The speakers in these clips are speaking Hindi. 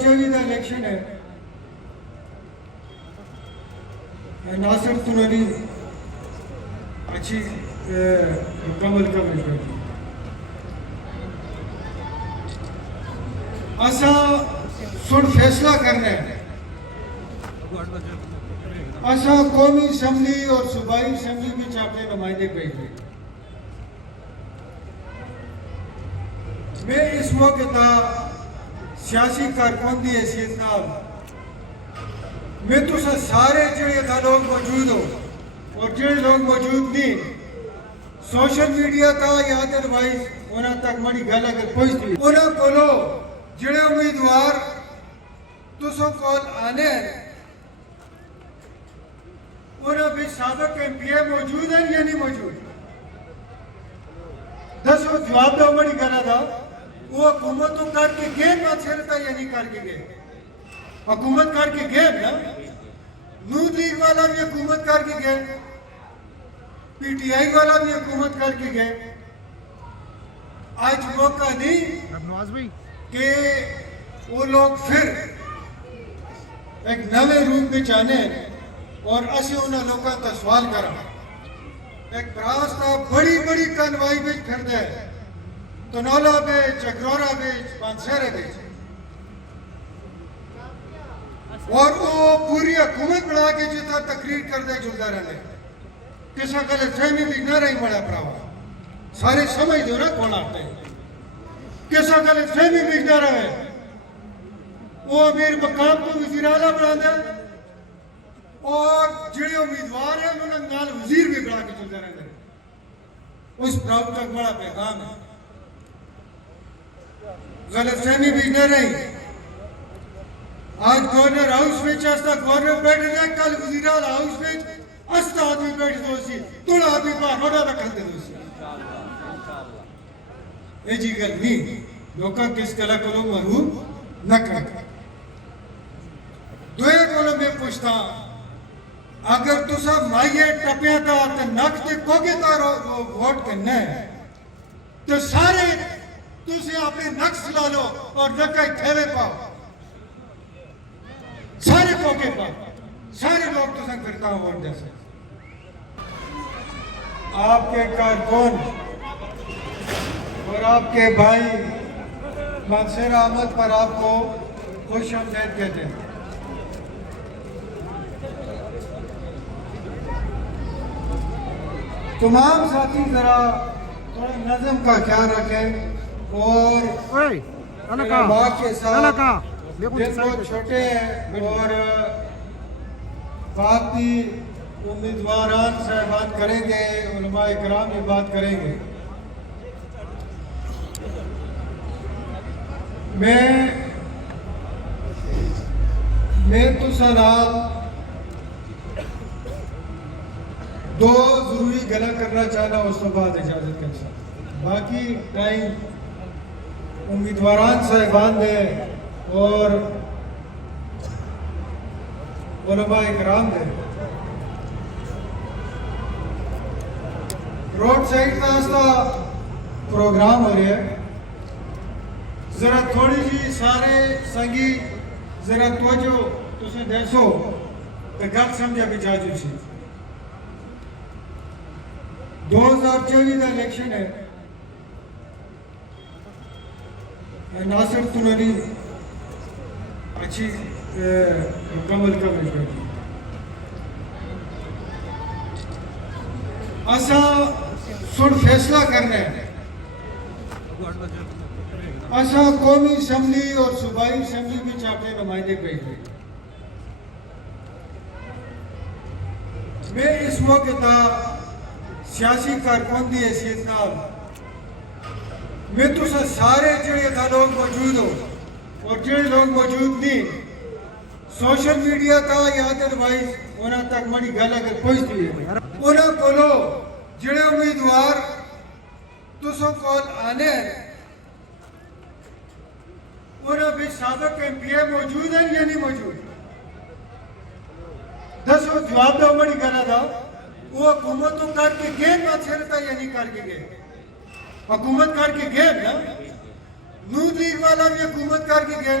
2024 ਦਾ ਇਲੈਕਸ਼ਨ ਹੈ। नासिर तुनरी अच्छी मुकम्मल कवरेज करती असा सुन फैसला करना है। असा कौमी असम्बली और सूबाई असम्बली में अपने नुमाइंदे भेजे। मैं इस मौके का सियासी कारकुन की हैसियत नाल मैं तुसा सारे जिहड़े लोग मौजूद हो और जिहड़े लोग मौजूद नहीं सोशल मीडिया का या अदरवाइज उन्हां तक मड़ी गल अगर पहुंचती उन्हां कोलो जिहड़े उम्मीदवार तुसां कोल आने उन्हां विच साबिक एमपीए मौजूद हैं या नहीं मौजूद? दसो जवाब दो मड़ी गल दा। वो हुकूमत तो करके गए बादशाह या नहीं करके गए? हुकूमत करके गए ना। नून लीग वाला भी हुकूमत करके गए, पीटीआई वाला भी हुकूमत करके गए। आज मौका नहीं कि वो लोग फिर एक नवे रूप में आने और असी उन्होंने लोगों का सवाल करा। एक रास्ता बड़ी बड़ी कनवाई में फिर दे तनौला बेच, अगरौरा बेच, पानसेरे बेच और वो पूरी हुकूमत बना के जितना तकरीर करते चलता रहने किसी गलत फहमी भी न रही बड़ा भरावा। सारे समझ दो ना कौन आते किसी गलत फहमी भी न रहे। वो अमीर मकाम को वजीर आला बना दे और जिहड़े उम्मीदवार हैं उन्होंने नाल वजीर भी बना के चलते रहते। उस प्रभु तक बड़ा पैगाम है। गलत फहमी भी न रही। आज गवर्नर हाउस में गवर्नर बैठे थे, कल वजीर आला हाउस में अस्ता आदमी बैठे दो सी थोड़ा आदमी बाहर रोड़ा रखते दो सी। ये जी गल नहीं लोग किस गला को मरूम न कर। दुए को मैं पूछता अगर तुसा माइये टपिया था तो नक ते कोगे का वोट करना है तो सारे तुसे अपने नक्स ला लो और नका ठेवे पाओ। सारे मौके पर सारे लोग तो संग फिरता हूं वोट जैसे आपके कारकुन और आपके भाई मंसूर अहमद पर आपको खुश आमदीद कहते हैं। तमाम साथी जरा थोड़ा नज़म का ख्याल रखें और माँ के साथ दिन बहुत छोटे हैं और बात भी उम्मीदवारान साहबान करेंगे, उलमा इकराम भी बात करेंगे। मैं तो सलाम दो जरूरी गला करना चाहना उस बाद इजाजत कर सकता। बाकी टाइम उम्मीदवारान साहबान ने और उलमा इकराम ने रोड साइड का प्रोग्राम हो रहा है। जरा थोड़ी जी सारे संगी जरा तवज्जो तुसें दसो तो गल समझा भी जाजू सी। 2024 का इलेक्शन है। नासिर तुनरी अच्छी मुकम्मल कवरेज करती असा सुन फैसला करना है। असा कौमी असम्बली और सूबाई असम्बली में अपने नुमाइंदे भेजे। मैं इस मौके का सियासी कारकुन की हैसियत नाल मैं तुसा सारे जिहड़े लोग मौजूद हो और जिहड़े लोग मौजूद नहीं सोशल मीडिया का या अदरवाइज उन्हां तक मड़ी गल अगर पहुंचती है उन्हां कोलो जिहड़े उम्मीदवार तुसां कोल आने उन्हां विच साबिक एमपीए मौजूद हैं या नहीं मौजूद? दसो जवाब दो मड़ी गल दा। वो हुकूमत तो करके गए बादशाह या नहीं करके गए? हुकूमत करके गए ना। नून लीग वाला भी हुकूमत करके गए,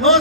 9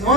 9